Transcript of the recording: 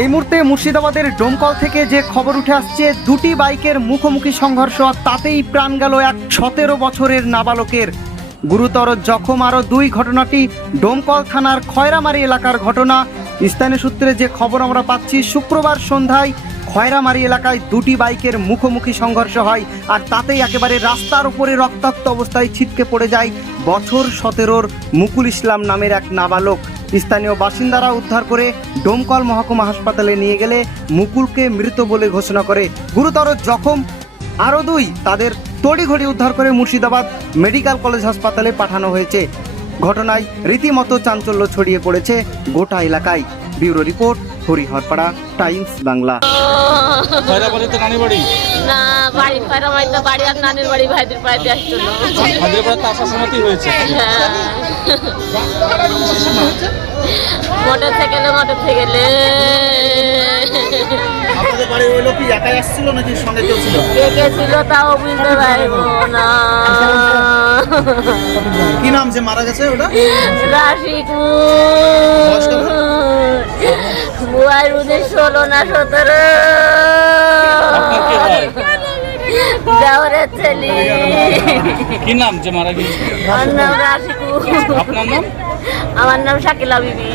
এই মুহূর্তে মুর্শিদাবাদের ডোমকল থেকে যে খবর উঠে আসছে, দুটি বাইকের মুখোমুখি সংঘর্ষ, তাতেই প্রাণ গেল এক 17 বছরের নাবালকের। গুরুতর জখম আরও দুই। ঘটনাটি ডোমকল থানার খয়রামারি এলাকার ঘটনা। স্থানীয় সূত্রে যে খবর আমরা পাচ্ছি, শুক্রবার সন্ধ্যায় খয়রামারি এলাকায় দুটি বাইকের মুখোমুখি সংঘর্ষ হয়, আর তাতেই একেবারে রাস্তার উপরে রক্তাক্ত অবস্থায় ছিটকে পড়ে যায় বছর 17-র মুকুল ইসলাম নামের এক নাবালক। স্থানীয় বাসিন্দারা উদ্ধার করে ডোমকল মহকুমা হাসপাতালে নিয়ে গেলে মুকুলকে মৃত বলে ঘোষণা করে। গুরুতর জখম আরও দুই, তাদের তড়িঘড়ি উদ্ধার করে মুর্শিদাবাদ মেডিকেল কলেজ হাসপাতালে পাঠানো হয়েছে। ঘটনায় রীতিমতো চাঞ্চল্য ছড়িয়ে পড়েছে গোটা এলাকায়। Bureau report, Hariharpara times Bangla. খয়রাবাড়িতে নানি বাড়ি না, বাড়ি খয়রাবাড়িতে বাড়ি আর নানির বাড়ি ভাইদের বাড়িতে আসছিল। ভাদ্রে পাড়াতে আসার সময়তেই হয়েছে। হ্যাঁ, মোটর সাইকেলে আপনাদের বাড়ি ওই লোক কি একাই আসছিল নাকি সঙ্গে কেউ ছিল? কে ছিল তাও বুঝতে পারবো না। কি নাম যে মারা গেছে ওটা? রাশিকুর বুয়ার 16 না 17। আপনার কি হয়? দেওরের ছেলে। কি নাম যে মারা গেছে? আমার নাম রাশিকুর। আপনার নাম? আমার নাম শাকিলা বিবি।